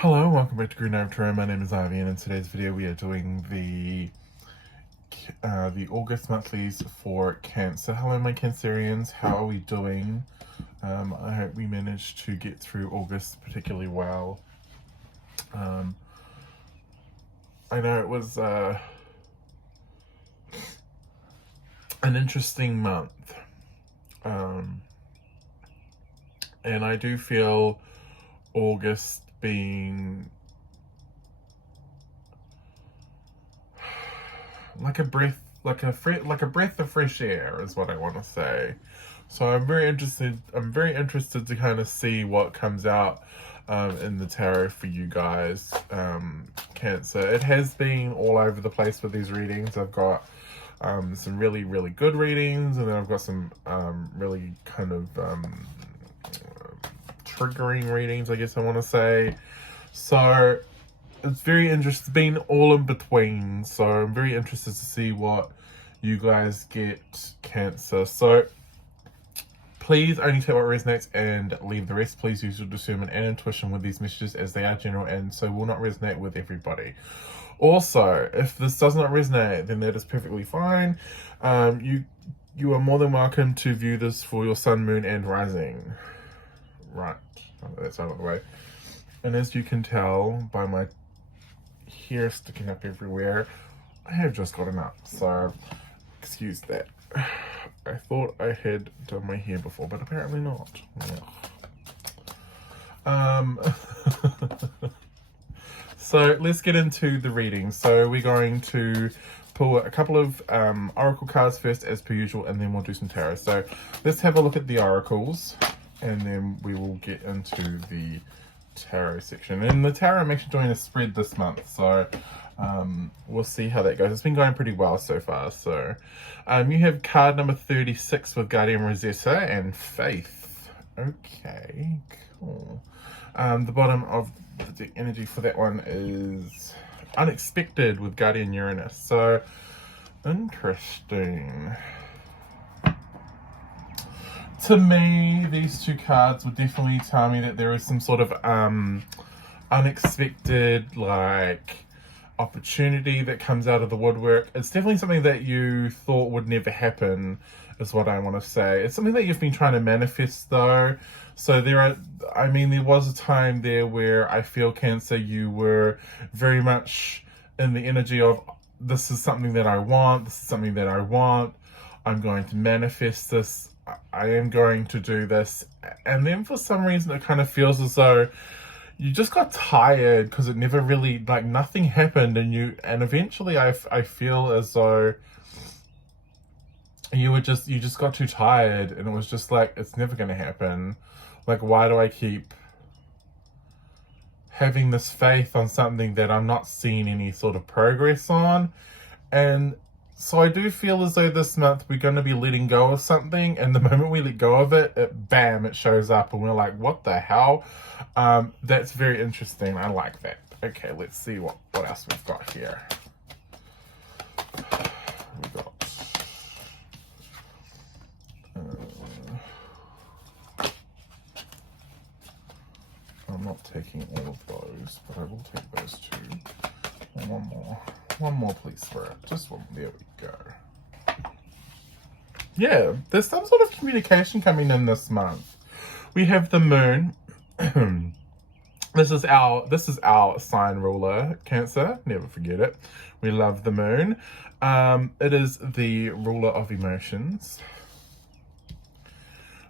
Hello, welcome back to Green Avatar. My name is Ivy, and in today's video we are doing the August monthlies for Cancer. Hello, my Cancerians. How are we doing? I hope we managed to get through August particularly well. I know it was an interesting month, and I do feel August being like a breath of fresh air is what I want to say. So I'm very interested to kind of see what comes out in the tarot for you guys, Cancer. It has been all over the place with these readings. I've got some really good readings, and then I've got some really kind of triggering readings, I guess I want to say. So it's very interesting. It's been all in between, so I'm very interested to see what you guys get, Cancer. So please only take what resonates and leave the rest. Please use your discernment and intuition with these messages, as they are general and so will not resonate with everybody. Also, if this does not resonate, then that is perfectly fine. You are more than welcome to view this for your sun, moon, and rising. Right, that's out of the way. And as you can tell by my hair sticking up everywhere, I have just gotten up, so excuse that. I thought I had done my hair before, but apparently not. Yeah. So let's get into the reading. So we're going to pull a couple of oracle cards first, as per usual, and then we'll do some tarot. So let's have a look at the oracles, and then we will get into the tarot section. And the tarot, I'm actually doing a spread this month, so we'll see how that goes. It's been going pretty well so far. So you have card number 36 with Guardian Rosetta and Faith. Okay, cool. The bottom of the deck energy for that one is Unexpected with Guardian Uranus. So interesting. To me, these two cards would definitely tell me that there is some sort of unexpected, like, opportunity that comes out of the woodwork. It's definitely something that you thought would never happen, is what I want to say. It's something that you've been trying to manifest, though. So there was a time there where I feel, Cancer, you were very much in the energy of, this is something that I want, this is something that I want, I'm going to manifest this, I am going to do this. And then for some reason it kind of feels as though you just got tired, because it never really, like, nothing happened, and eventually I feel as though you just got too tired, and it was just like, it's never going to happen. Like, why do I keep having this faith on something that I'm not seeing any sort of progress on? And so I do feel as though this month we're going to be letting go of something, and the moment we let go of it, bam, it shows up, and we're like, what the hell? That's very interesting. I like that. Okay, let's see what else we've got here. We got I'm not taking all of those, but I will take those two. And one more, please, Spirit. Just one. There we go. Yeah, there's some sort of communication coming in this month. We have the moon. This is our sign ruler, Cancer. Never forget it. We love the moon. It is the ruler of emotions.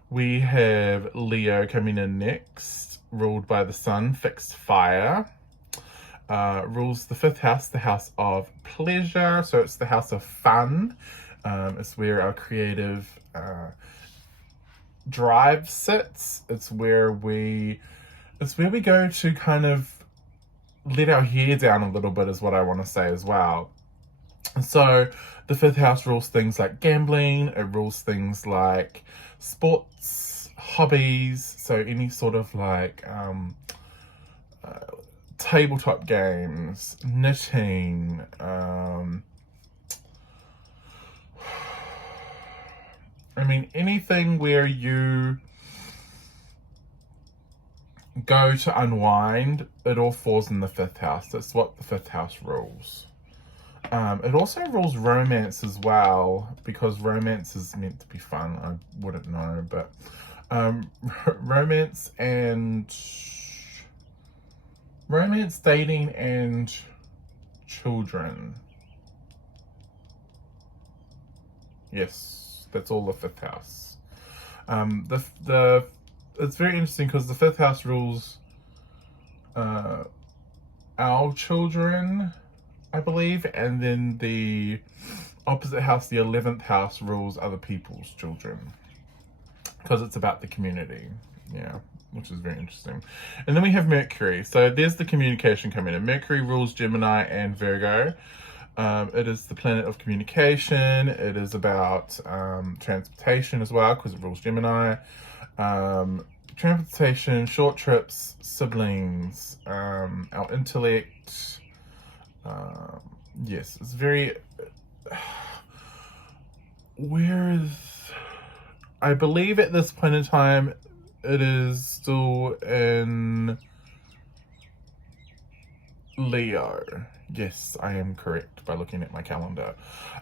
We have Leo coming in next, ruled by the sun, fixed fire. Rules the 5th house, the house of pleasure. So it's the house of fun. It's where our creative drive sits. It's where we go to kind of let our hair down a little bit, is what I want to say as well. And so the 5th house rules things like gambling. It rules things like sports, hobbies. So any sort of like tabletop games, knitting, anything where you go to unwind, it all falls in the 5th house. That's what the 5th house rules. It also rules romance as well, because romance is meant to be fun. I wouldn't know, but romance, dating, and children. Yes, that's all the 5th house. It's very interesting because the 5th house rules our children, I believe, and then the opposite house, the 11th house, rules other people's children, because it's about the community. Yeah, which is very interesting. And then we have Mercury. So there's the communication coming in. Mercury rules Gemini and Virgo. It is the planet of communication. It is about transportation as well, because it rules Gemini. Transportation, short trips, siblings, our intellect. Yes, it's very... I believe at this point in time, it is still in Leo. Yes, I am correct by looking at my calendar.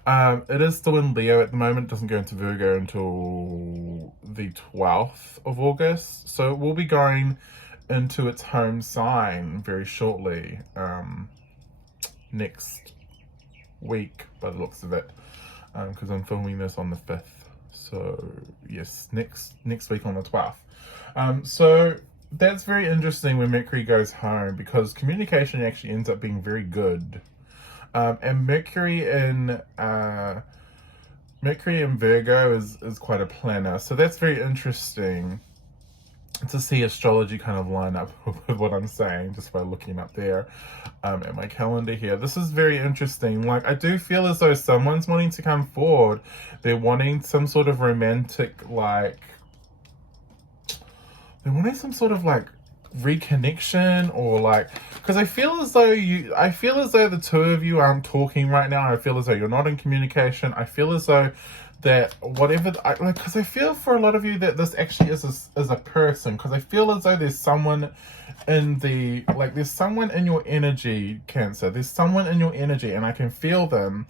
It is still in Leo at the moment. It doesn't go into Virgo until the 12th of August. So it will be going into its home sign very shortly. Next week, by the looks of it. Because I'm filming this on the 5th. So, yes, next week on the 12th. So that's very interesting when Mercury goes home, because communication actually ends up being very good. And Mercury in Virgo is quite a planner. So that's very interesting to see astrology kind of line up with what I'm saying just by looking up there at my calendar here. This is very interesting. Like, I do feel as though someone's wanting to come forward. They're wanting some sort of romantic, like, they're wanting some sort of like reconnection, or like, because I feel as though the two of you aren't talking right now. I feel as though you're not in communication. I feel as though that whatever, because I feel for a lot of you that this actually is a person, because I feel as though there's someone in there's someone in your energy, Cancer. There's someone in your energy, and I can feel them,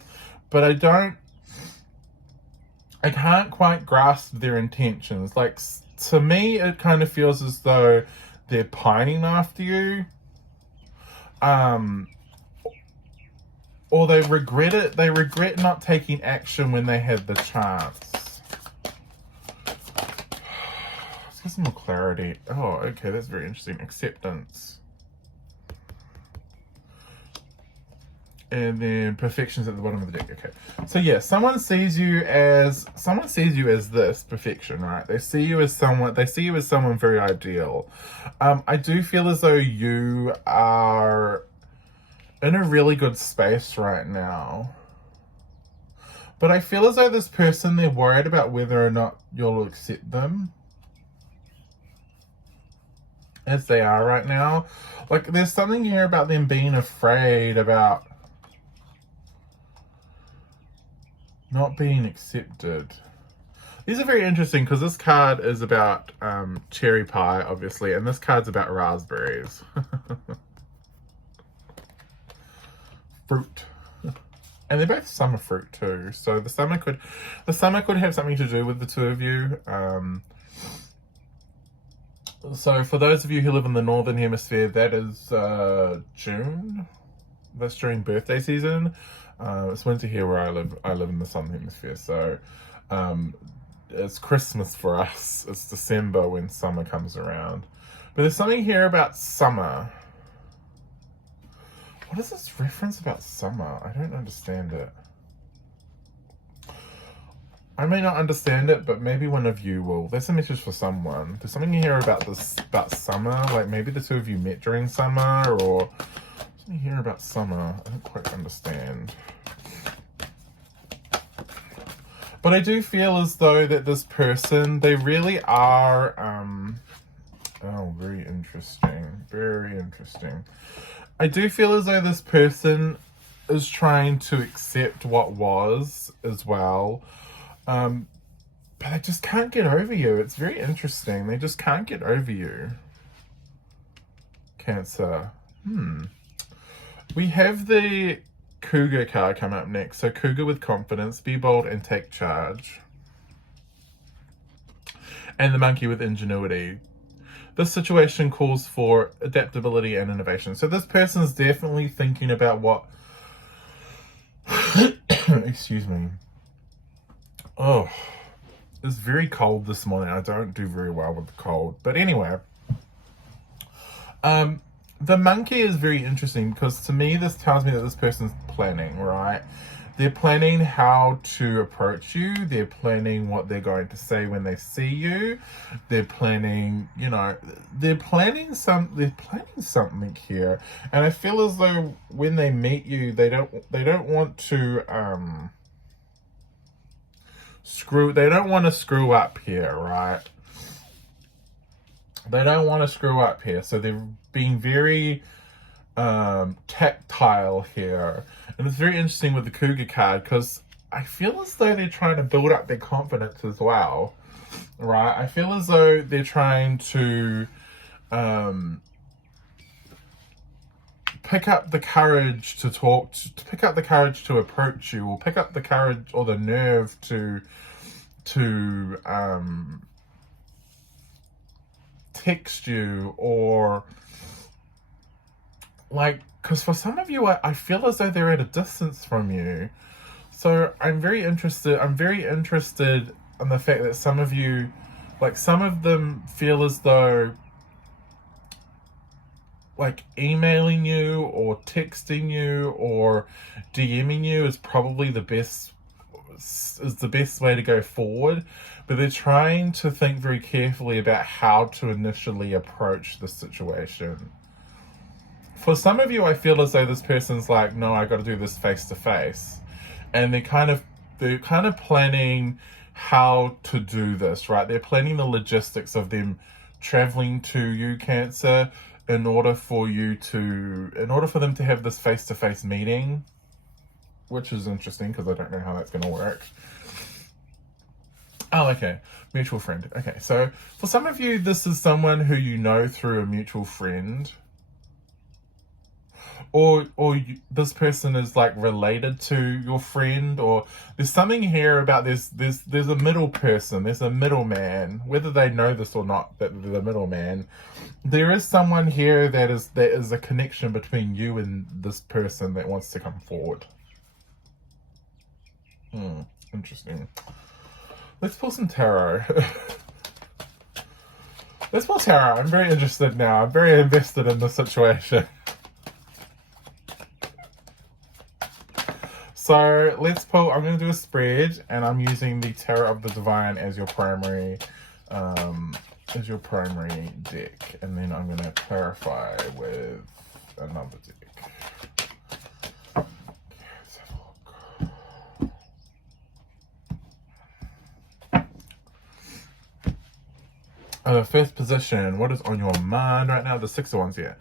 but I can't quite grasp their intentions. Like, to me, it kind of feels as though they're pining after you. Or they regret it. They regret not taking action when they had the chance. Let's get some more clarity. Oh, okay, that's very interesting. Acceptance. And then perfection's at the bottom of the deck. Okay. So yeah, someone sees you as this perfection, right? They see you as someone very ideal. I do feel as though you are in a really good space right now. But I feel as though this person, they're worried about whether or not you'll accept them as they are right now. Like, there's something here about them being afraid about not being accepted. These are very interesting because this card is about cherry pie, obviously, and this card's about raspberries. Fruit. And they're both summer fruit too. So the summer could have something to do with the two of you. So for those of you who live in the northern hemisphere, that is June. That's during birthday season. It's winter here where I live. I live in the southern hemisphere, so it's Christmas for us. It's December when summer comes around. But there's something here about summer. What is this reference about summer? I don't understand it. I may not understand it, but maybe one of you will. That's a message for someone. There's something here about summer. Like, maybe the two of you met during summer, or something here about summer. I don't quite understand. But I do feel as though that this person, they really are, oh, very interesting. Very interesting. I do feel as though this person is trying to accept what was as well. But I just can't get over you. It's very interesting. They just can't get over you. Cancer. We have the Cougar card come up next. So Cougar with confidence, be bold and take charge. And the Monkey with ingenuity. This situation calls for adaptability and innovation. So this person's definitely thinking about what... Excuse me. Oh, it's very cold this morning. I don't do very well with the cold. But anyway, the monkey is very interesting because to me, this tells me that this person's planning, right? They're planning how to approach you. They're planning what they're going to say when they see you. They're planning, you know, they're planning something here. And I feel as though when they meet you, they don't want to screw up here, right? They don't want to screw up here. So they're being very tactile here. And it's very interesting with the Cougar card because I feel as though they're trying to build up their confidence as well, right? I feel as though they're trying to pick up the courage to talk, pick up the courage to approach you, or pick up the courage or the nerve to text you, or like, because for some of you, I feel as though they're at a distance from you. So I'm very interested in the fact that some of you, like some of them feel as though like emailing you or texting you or DMing you is probably the best way to go forward. But they're trying to think very carefully about how to initially approach the situation. For some of you, I feel as though this person's like, no, I got to do this face to face, and they're kind of planning how to do this, right? They're planning the logistics of them traveling to you, Cancer, in order for them to have this face to face meeting, which is interesting because I don't know how that's going to work. Oh, okay. Mutual friend. Okay, so for some of you, this is someone who you know through a mutual friend. Or this person is like related to your friend, or there's something here about there's a middle person, there's a middleman, whether they know this or not, that they're the middleman. There is someone here that is a connection between you and this person that wants to come forward. Interesting. Let's pull some tarot. Let's pull tarot. I'm very interested now. I'm very invested in the situation. So let's pull, I'm going to do a spread, and I'm using the Tarot of the Divine as your primary deck. And then I'm going to clarify with another deck. Let's have a look. First position, what is on your mind right now? The Six of Wands here.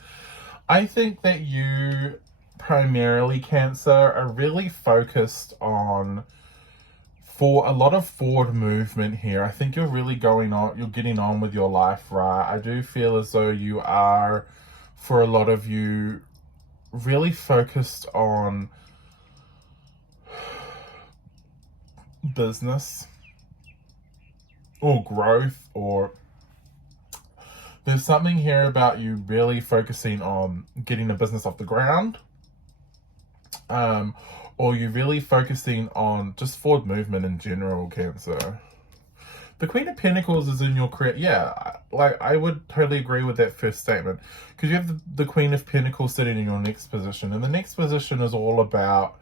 I think that you, primarily Cancer, are really focused on for a lot of forward movement here. I think you're really you're getting on with your life, right? I do feel as though you are, for a lot of you, really focused on business or growth, or there's something here about you really focusing on getting a business off the ground. Or you're really focusing on just forward movement in general, Cancer. The Queen of Pentacles is in your career. Yeah, like I would totally agree with that first statement, because you have the Queen of Pentacles sitting in your next position, and the next position is all about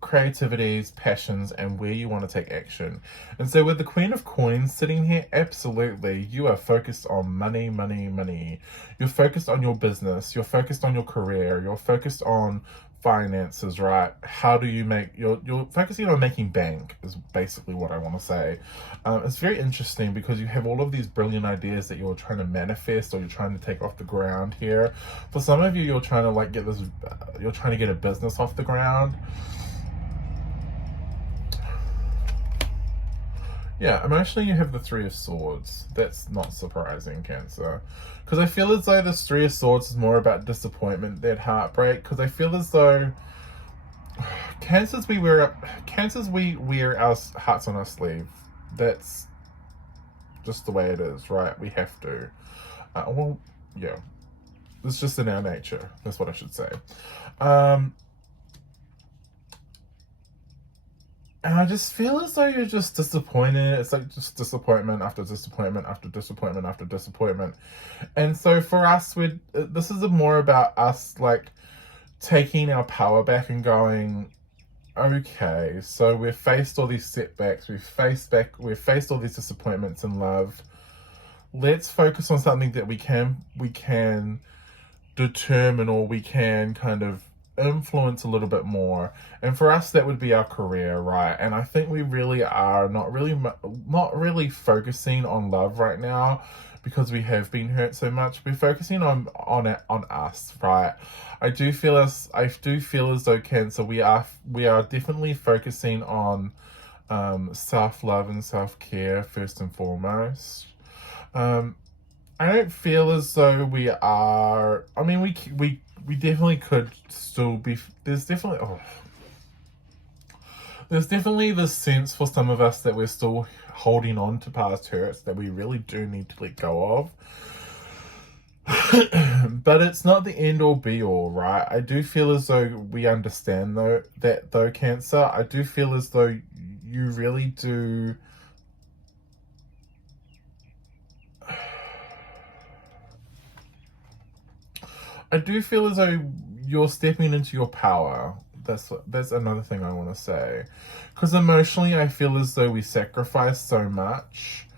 creativities, passions, and where you want to take action. And so with the Queen of Coins sitting here, absolutely, you are focused on money, money, money. You're focused on your business. You're focused on your career. You're focused on finances, right? How do you make, you're focusing on making bank is basically what I want to say. It's very interesting because you have all of these brilliant ideas that you're trying to manifest, or you're trying to take off the ground here. For some of you, you're trying to like get this, you're trying to get a business off the ground. Yeah, emotionally you have the Three of Swords. That's not surprising, Cancer. Because I feel as though this Three of Swords is more about disappointment than heartbreak. Because I feel as though Cancers we wear our hearts on our sleeve. That's just the way it is, right? We have to. Well, yeah. It's just in our nature. That's what I should say. And I just feel as though you're just disappointed. It's like just disappointment after disappointment after disappointment after disappointment. And so for us, this is more about us like taking our power back and going, okay, so we've faced all these setbacks, we've faced all these disappointments in love. Let's focus on something that we can determine, or we can kind of influence a little bit more. And for us, that would be our career, right? And I think we really are not really focusing on love right now, because we have been hurt so much. We're focusing on us, right? I do feel as though, Cancer, we are definitely focusing on self-love and self-care first and foremost. I don't feel as though we are. I mean, we definitely could still be. There's definitely this sense for some of us that we're still holding on to past hurts that we really do need to let go of. But it's not the end all be all, right? I do feel as though we understand though, Cancer. I do feel as though you really do. I do feel as though you're stepping into your power. That's another thing I want to say. Because emotionally, I feel as though we sacrifice so much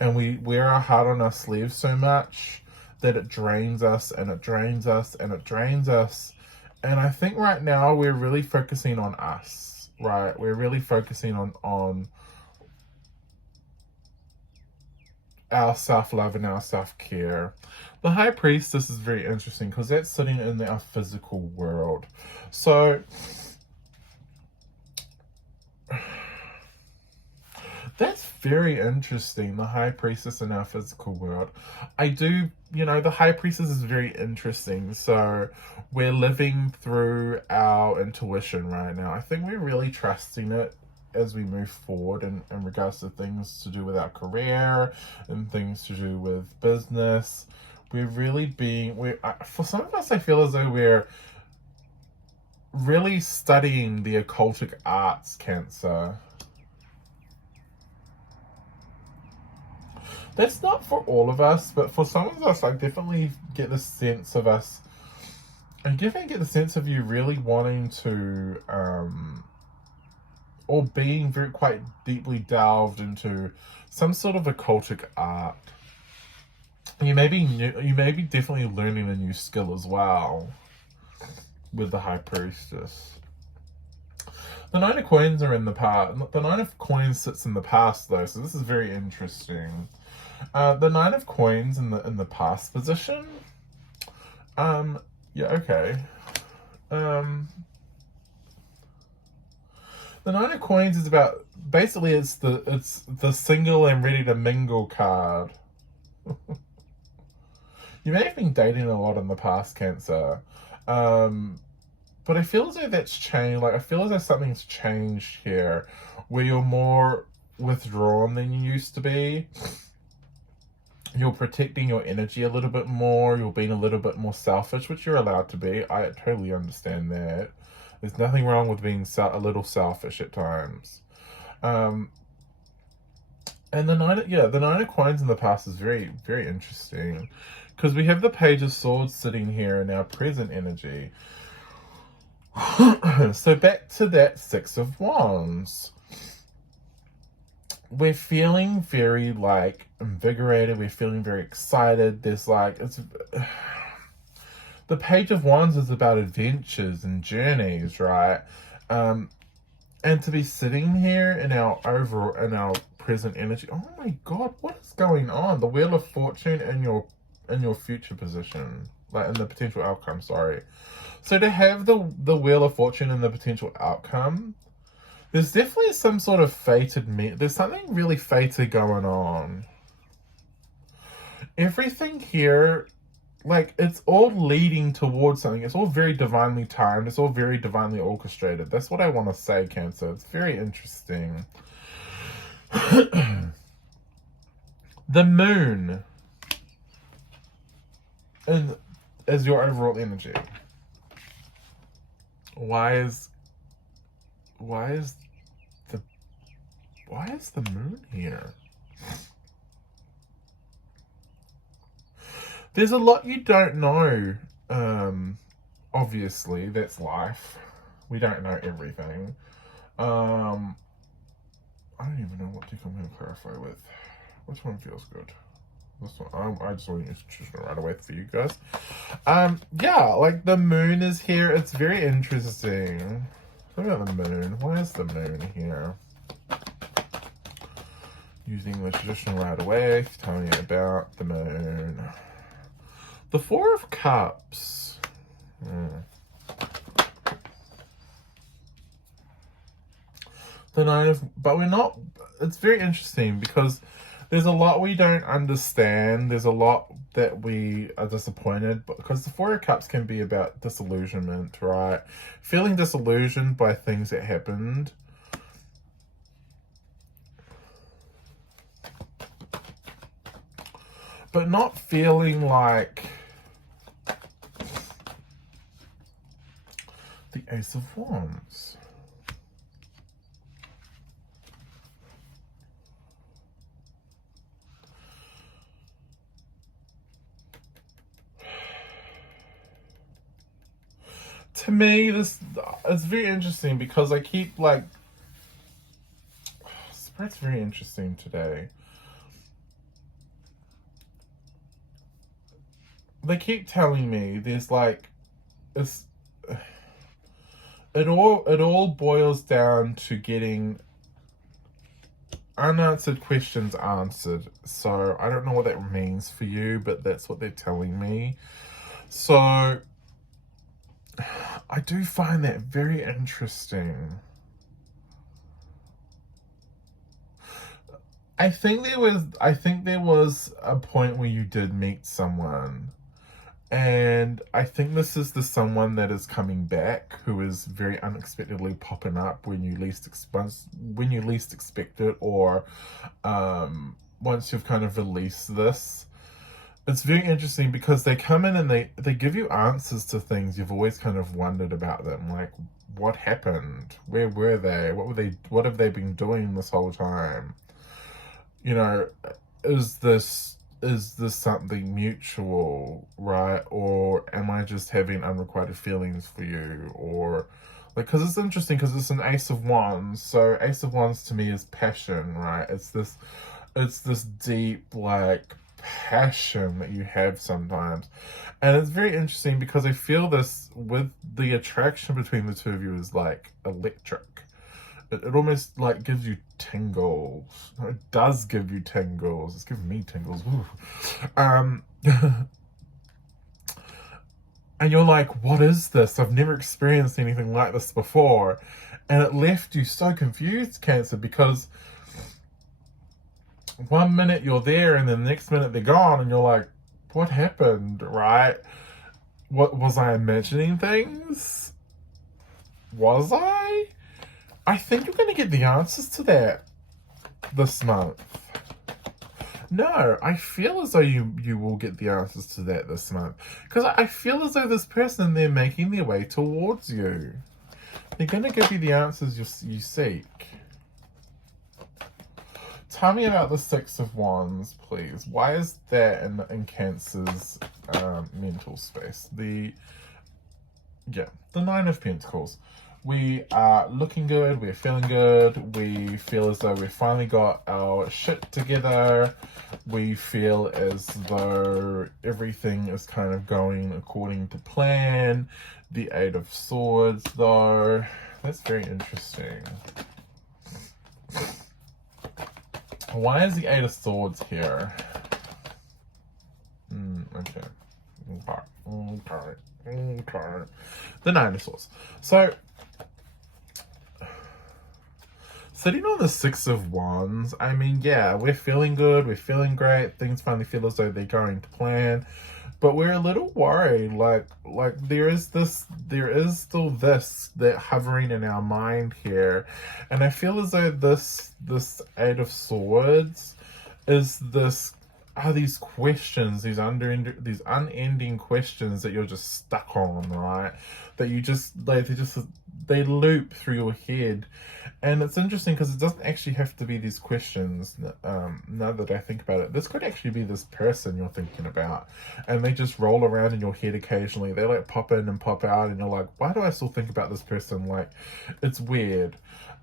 and we wear our heart on our sleeve so much that it drains us and it drains us and it drains us. And I think right now we're really focusing on us, right? We're really focusing on our self-love and our self-care. The High Priestess is very interesting because that's sitting in our physical world. So that's very interesting, the High Priestess in our physical world. The High Priestess is very interesting. So we're living through our intuition right now. I think we're really trusting it as we move forward in regards to things to do with our career and things to do with business. We're really for some of us, I feel as though we're really studying the occultic arts, Cancer. That's not for all of us, but for some of us, I definitely get the sense of us. I definitely get the sense of you really wanting to, or being quite deeply delved into some sort of occultic art. You may be definitely learning a new skill as well with the High Priestess. The Nine of Coins are in the past. The Nine of Coins sits in the past, though, so this is very interesting. The Nine of Coins in the past position. Yeah, okay. The Nine of Coins is about, basically it's the single and ready to mingle card. You may have been dating a lot in the past, Cancer. But I feel as though that's changed. Like, I feel as though something's changed here, where you're more withdrawn than you used to be. You're protecting your energy a little bit more. You're being a little bit more selfish, which you're allowed to be. I totally understand that. There's nothing wrong with being a little selfish at times. And the Nine of Coins in the past is very, very interesting, because we have the Page of Swords sitting here in our present energy. So back to that Six of Wands. We're feeling very invigorated. We're feeling very excited. There's the Page of Wands is about adventures and journeys, right? And to be sitting here in our present energy. Oh my God, what is going on? The Wheel of Fortune in your future position, in the potential outcome. Sorry. So to have the Wheel of Fortune in the potential outcome, There's definitely some sort of fated there's something really fated going on. Everything here, like, it's all leading towards something. It's all very divinely timed. It's all very divinely orchestrated. That's what I want to say, Cancer. It's very interesting. The moon and as your overall energy. Why is the moon here? There's a lot you don't know. Obviously, that's life. We don't know everything. I don't even know what deck I'm going to clarify with. Which one feels good? This one. I just want to use traditional right away for you guys. Yeah, like the moon is here. It's very interesting. What about the moon? Why is the moon here? Using the traditional right away, tell me about the moon. The Four of Cups. The Nine of... But we're not... It's very interesting because there's a lot we don't understand. There's a lot that we are disappointed. Because the Four of Cups can be about disillusionment, right? Feeling disillusioned by things that happened. But not feeling like... The Ace of Wands. To me, this is very interesting because I keep like... Spirit's very interesting today. They keep telling me there's like... It all boils down to getting unanswered questions answered. So I don't know what that means for you, but that's what they're telling me. So I do find that very interesting. I think there was a point where you did meet someone. And I think this is the someone that is coming back, who is very unexpectedly popping up when you least expect it, or once you've kind of released this. It's very interesting because they come in and they give you answers to things you've always kind of wondered about them, like what happened, where were they, what have they been doing this whole time? You know, is this something mutual, right? Or am I just having unrequited feelings for you? Or like, because it's interesting because it's an Ace of Wands. So Ace of Wands to me is passion, right? It's this deep like passion that you have sometimes. And it's very interesting because I feel this with the attraction between the two of you is like electric. It almost like gives you tingles. It does give you tingles. It's giving me tingles. And you're like, what is this? I've never experienced anything like this before. And it left you so confused, Cancer, because one minute you're there and then the next minute they're gone and you're like, what happened, right? What was I imagining things? Was I? I think you're going to get the answers to that this month. No, I feel as though you will get the answers to that this month. Because I feel as though this person, they're making their way towards you. They're going to give you the answers you seek. Tell me about the Six of Wands, please. Why is that in Cancer's mental space? The Nine of Pentacles. We are looking good, we're feeling good, we feel as though we've finally got our shit together, we feel as though everything is kind of going according to plan. The Eight of Swords, though, that's very interesting. Why is the Eight of Swords here? Okay. The Nine of Swords. So, Sitting on the Six of Wands, I mean, yeah, we're feeling good, we're feeling great, things finally feel as though they're going to plan, but we're a little worried, like there is still this that hovering in our mind here, and I feel as though this Eight of Swords is these questions, these unending questions that you're just stuck on, right? That you just they loop through your head. And it's interesting because it doesn't actually have to be these questions. Now that I think about it, this could actually be this person you're thinking about, and they just roll around in your head occasionally. They like pop in and pop out, and you're like, why do I still think about this person? Like, it's weird.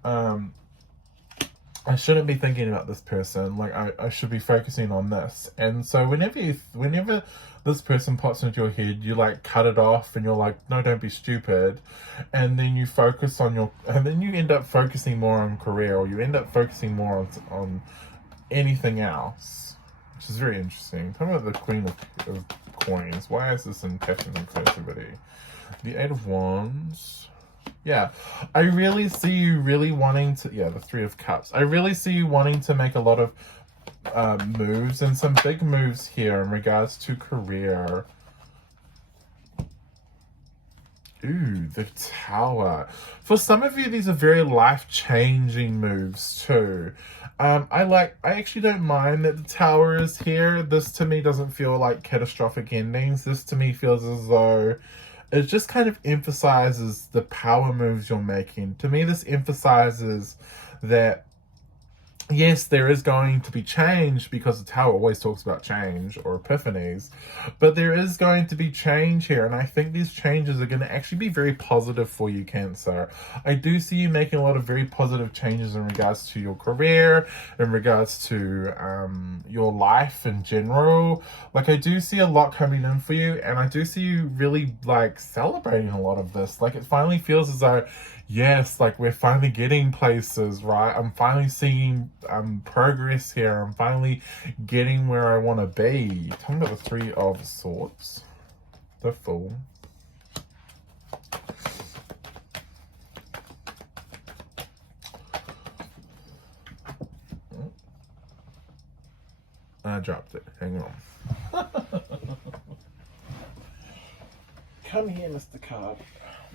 I shouldn't be thinking about this person. Like, I should be focusing on this. And so whenever this person pops into your head, you like cut it off and you're like, no, don't be stupid. And then you focus on and then you end up focusing more on career, or you end up focusing more on anything else, which is very interesting. Talking about the Queen of Coins. Why is this in passion and creativity? The Eight of Wands. Yeah, I really see you really wanting to, the Three of Cups. I really see you wanting to make a lot of moves, and some big moves here in regards to career. Ooh, the Tower. For some of you, these are very life-changing moves too. I actually don't mind that the Tower is here. This to me doesn't feel like catastrophic endings. This to me feels as though it just kind of emphasizes the power moves you're making. To me, this emphasizes that, yes, there is going to be change, because the Tower always talks about change or epiphanies, but there is going to be change here, and I think these changes are going to actually be very positive for you, Cancer. I do see you making a lot of very positive changes in regards to your career, in regards to your life in general. Like, I do see a lot coming in for you, and I do see you really, like, celebrating a lot of this. Like, it finally feels as though, yes, like, we're finally getting places, right? I'm finally seeing progress here. I'm finally getting where I want to be. Talking about the Three of Swords. The Fool. I dropped it. Hang on. Come here, Mr. Card.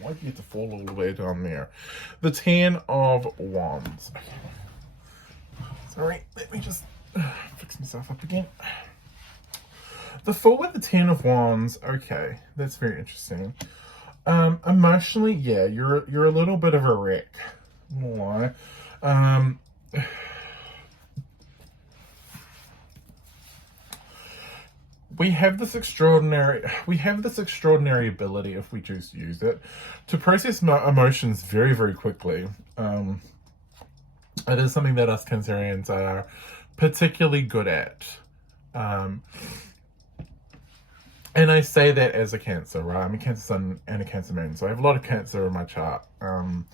Why do you have to fall all the way down there? The Ten of Wands. Sorry, let me just fix myself up again. The Fool with the Ten of Wands. Okay, that's very interesting. Emotionally, yeah, you're a little bit of a wreck. Why? We have this extraordinary ability, if we choose to use it, to process emotions very, very quickly. It is something that us Cancerians are particularly good at. And I say that as a Cancer, right? I'm a Cancer Sun and a Cancer Moon, so I have a lot of Cancer in my chart. I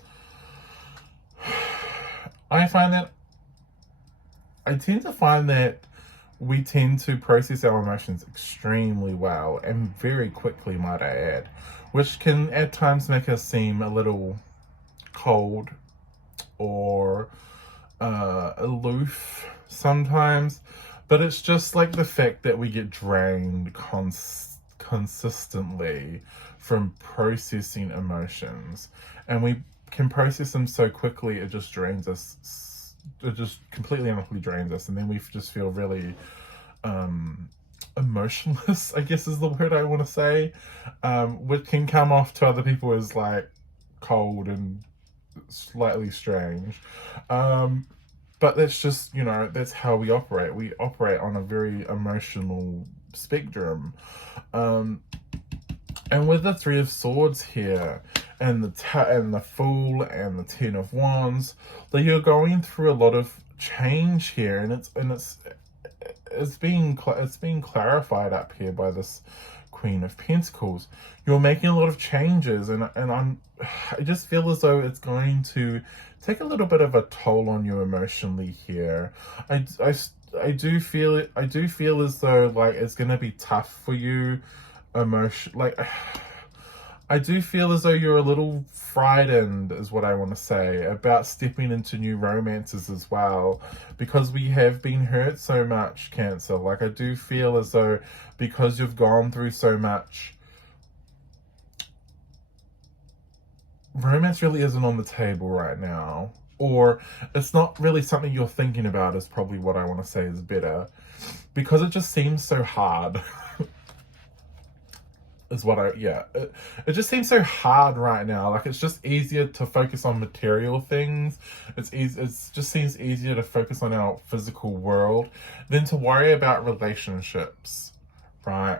tend to find that we tend to process our emotions extremely well, and very quickly, might I add, which can at times make us seem a little cold or aloof sometimes, but it's just like the fact that we get drained consistently from processing emotions, and we can process them so quickly it just drains us. It just completely and utterly drains us, and then we just feel really emotionless, I guess is the word I want to say, which can come off to other people as like cold and slightly strange, but that's just, that's how we operate. We operate on a very emotional spectrum, and with the Three of Swords here, and the Fool and the Ten of Wands, that you're going through a lot of change here, and it's being clarified up here by this Queen of Pentacles. You're making a lot of changes, and I just feel as though it's going to take a little bit of a toll on you emotionally here. I do feel as though, like, it's going to be tough for you I do feel as though you're a little frightened, is what I want to say, about stepping into new romances as well, because we have been hurt so much, Cancer. Like, I do feel as though because you've gone through so much, romance really isn't on the table right now. Or it's not really something you're thinking about, is probably what I want to say is better. Because it just seems so hard. Is what it just seems so hard right now. Like, it's just easier to focus on material things. It just seems easier to focus on our physical world than to worry about relationships, right?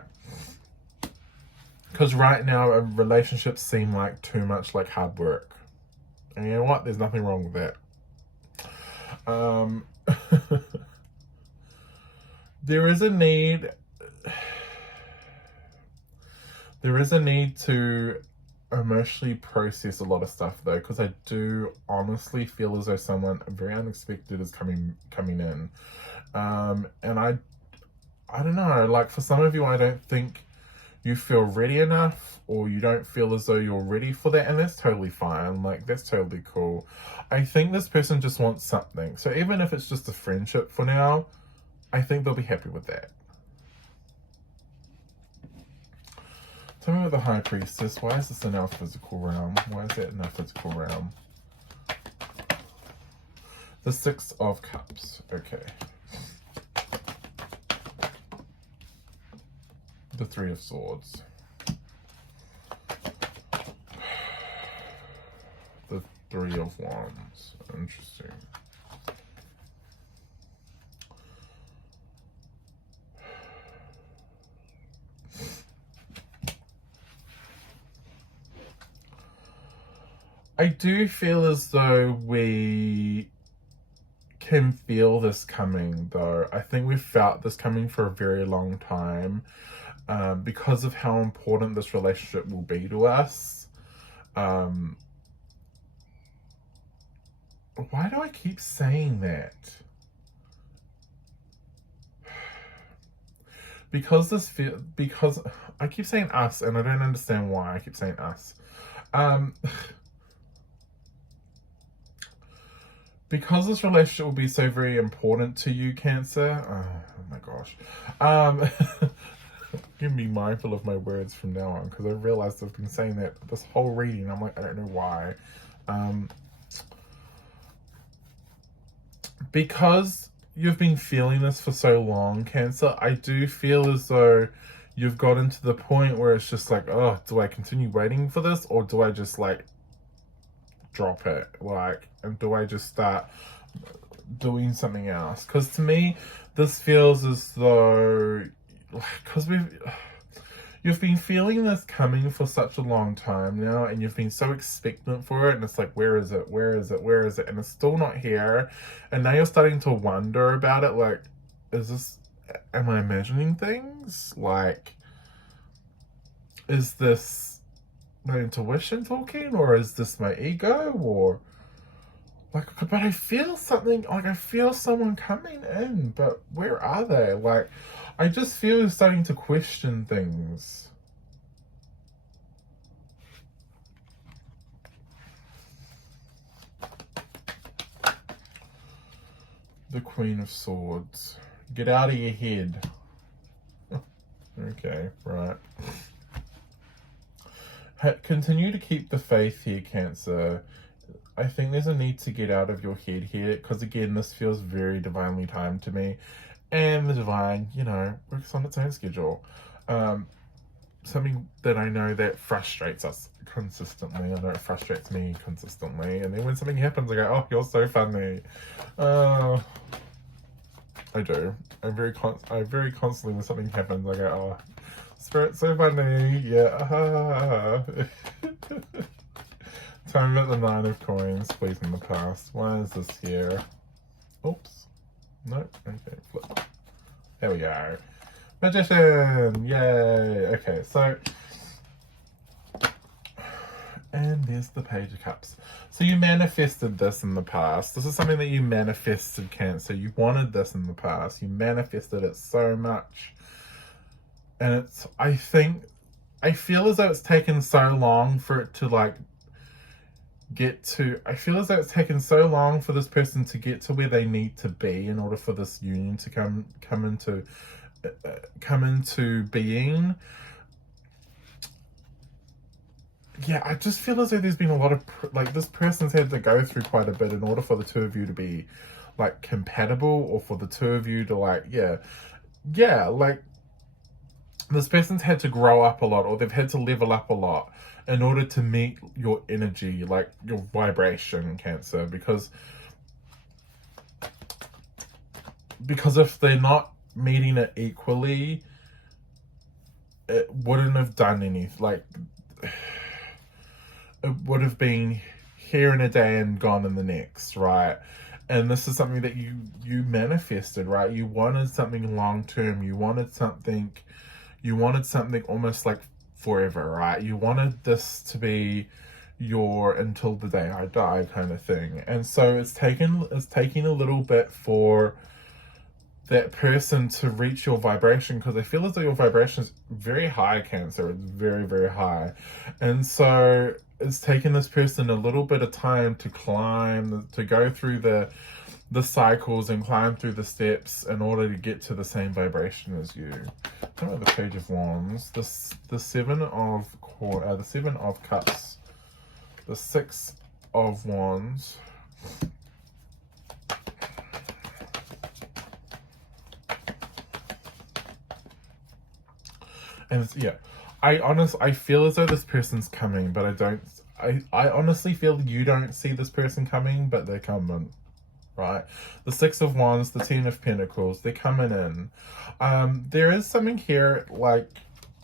Because right now, relationships seem like too much like hard work. And you know what? There's nothing wrong with that. There is a need... There is a need to emotionally process a lot of stuff, though, because I do honestly feel as though someone very unexpected is coming in. And I don't know, like, for some of you, I don't think you feel ready enough, or you don't feel as though you're ready for that, and that's totally fine. Like, that's totally cool. I think this person just wants something. So even if it's just a friendship for now, I think they'll be happy with that. Tell me about the High Priestess. Why is this in our physical realm? Why is that in our physical realm? The Six of Cups. Okay. The Three of Swords. The Three of Wands. Interesting. I do feel as though we can feel this coming, though. I think we've felt this coming for a very long time, because of how important this relationship will be to us. Why do I keep saying that? Because I keep saying us, and I don't understand why I keep saying us. Because this relationship will be so very important to you, Cancer. Oh my gosh. Give me mindful of my words from now on, because I realized I've been saying that this whole reading. I'm like, I don't know why. Because you've been feeling this for so long, Cancer, I do feel as though you've gotten to the point where it's just like, oh, do I continue waiting for this, or do I just, like, drop it? Like, and do I just start doing something else? Because to me, this feels as though, because you've been feeling this coming for such a long time now, and you've been so expectant for it, and it's like, where is it? Where is it? Where is it? And it's still not here. And now you're starting to wonder about it. Like, am I imagining things? Like, is this my intuition talking, or is this my ego, or like, but I feel something, like, I feel someone coming in, but where are they? Like, I just feel starting to question things. The Queen of Swords. Get out of your head. Okay, right. Continue to keep the faith here, Cancer. I think there's a need to get out of your head here, because again, this feels very divinely timed to me. And the divine, you know, works on its own schedule. Something that I know that frustrates us consistently. I know it frustrates me consistently. And then when something happens, I go, oh, you're so funny. I do. I very constantly, when something happens, I go, oh, Spirit's so funny. Yeah. Tell me about the Nine of Coins, please, in the past. Why is this here? Oops. Nope. Okay, flip. There we go. Magician! Yay! Okay, so... And there's the Page of Cups. So you manifested this in the past. This is something that you manifested, Cancer. You wanted this in the past. You manifested it so much. And it's, I think, I feel as though it's taken so long for it to like I feel as though it's taken so long for this person to get to where they need to be in order for this union to come into being. Yeah, I just feel as though there's been a lot of like this person's had to go through quite a bit in order for the two of you to be like compatible, or for the two of you to like like this person's had to grow up a lot, or they've had to level up a lot in order to meet your energy, like your vibration, Cancer, because if they're not meeting it equally, it wouldn't have done anything. Like, it would have been here in a day and gone in the next, right? And this is something that you manifested, right? You wanted something long term. You wanted something almost like forever, right? You wanted this to be your until the day I die kind of thing. And so it's taking a little bit for that person to reach your vibration, because I feel as though your vibration is very high, Cancer. It's very, very high. And so it's taken this person a little bit of time to climb, to go through the cycles and climb through the steps in order to get to the same vibration as you. Talking about the Page of Wands, the Seven of Cups, the Six of Wands, and I feel as though this person's coming, but I honestly feel you don't see this person coming, but they're coming. Right, the Six of Wands, the Ten of Pentacles, they're coming in. There is something here like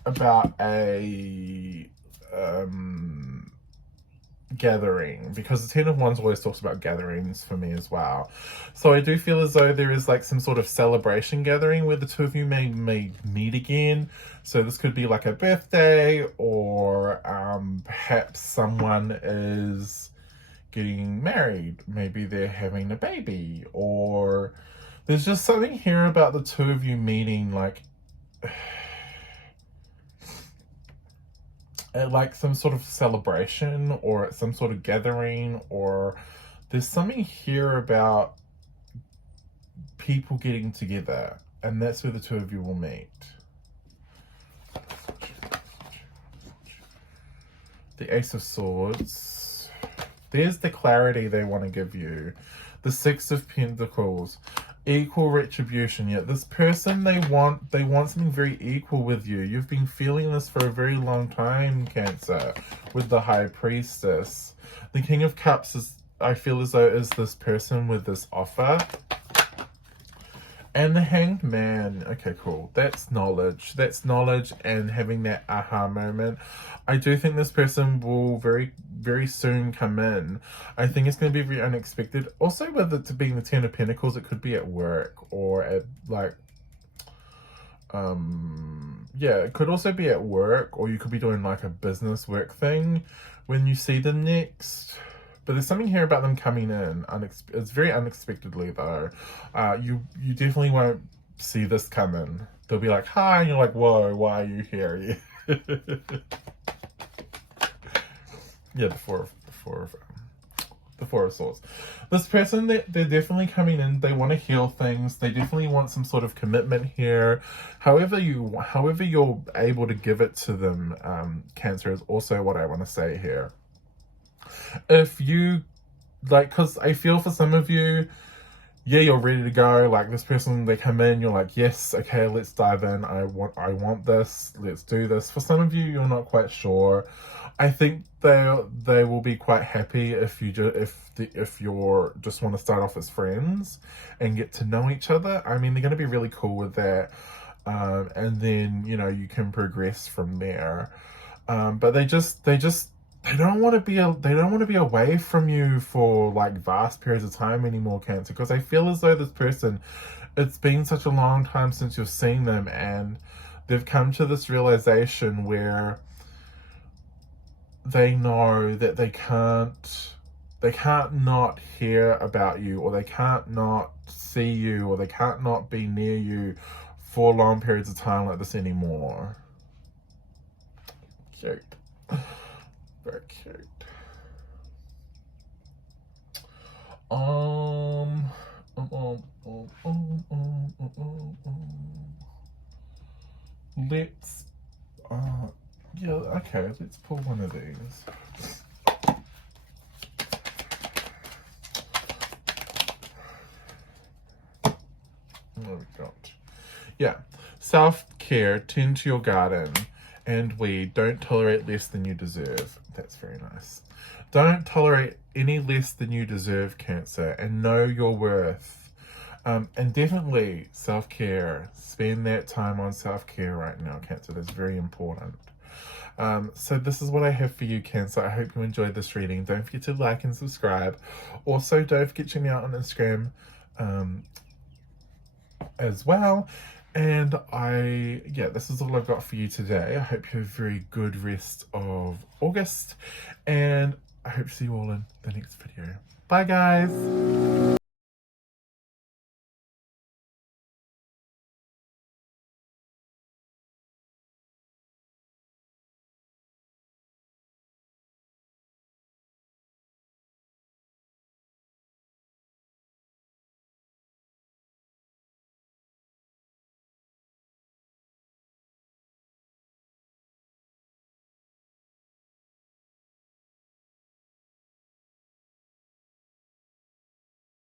about a gathering, because the Ten of Wands always talks about gatherings for me as well. So I do feel as though there is like some sort of celebration gathering where the two of you may meet again. So this could be like a birthday, or perhaps someone is getting married, maybe they're having a baby, or there's just something here about the two of you meeting like at like some sort of celebration, or at some sort of gathering, or there's something here about people getting together, and that's where the two of you will meet. The Ace of Swords. There's the clarity they want to give you. The Six of Pentacles. Equal retribution. Yeah, this person, they want something very equal with you. You've been feeling this for a very long time, Cancer, with the High Priestess. The King of Cups is, I feel as though, is this person with this offer. And the Hanged Man. Okay, cool. That's knowledge. That's knowledge and having that aha moment. I do think this person will very, very soon come in. I think it's going to be very unexpected. Also, with it being the Ten of Pentacles, it could be at work, or at like, it could also be at work, or you could be doing like a business work thing when you see them next. But there's something here about them coming in. It's very unexpectedly, though. You definitely won't see this coming. They'll be like, hi, and you're like, whoa, why are you here? Yeah, the Four of Swords. This person, they're definitely coming in. They want to heal things. They definitely want some sort of commitment here. However you're able to give it to them, Cancer, is also what I want to say here. If you like, because I feel for some of you, yeah, you're ready to go. Like, this person, they come in, you're like, yes, okay, let's dive in. I want this. Let's do this. For some of you, you're not quite sure. I think they will be quite happy if you're just want to start off as friends and get to know each other. I mean, they're going to be really cool with that, and then you can progress from there. But they don't want to be away from you for like vast periods of time anymore, Cancer, because I feel as though this person, it's been such a long time since you've seen them, and they've come to this realization where they know that they can't not hear about you, or they can't not see you, or they can't not be near you for long periods of time like this anymore. cute. Very cute. Let's yeah, okay, let's pull one of these. What we got? Yeah, self-care, tend to your garden, and we don't tolerate less than you deserve. That's very nice. Don't tolerate any less than you deserve, Cancer, and know your worth. And definitely self-care. Spend that time on self-care right now, Cancer. That's very important. So this is what I have for you, Cancer. I hope you enjoyed this reading. Don't forget to like and subscribe. Also, don't forget to check me out on Instagram as well. And this is all I've got for you today. I hope you have a very good rest of August. And I hope to see you all in the next video. Bye, guys.